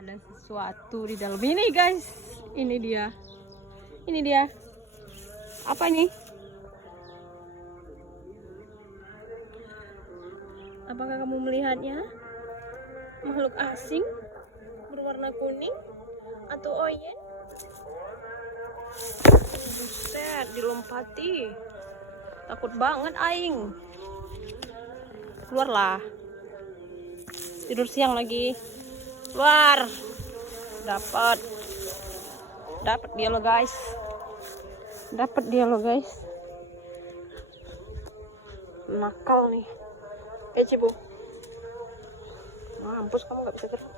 Ada sesuatu di dalam ini, guys. Ini dia. Ini dia. Apa ini? Apakah kamu melihatnya? Makhluk asing berwarna kuning atau oyen? Buset, dilompati. Takut banget aing. Keluarlah. Tidur siang lagi. Keluar. Dapat dia lo, guys. Dapat dia lo, guys. Nakal nih. Cibu. Mampus kamu, nggak bisa gerak.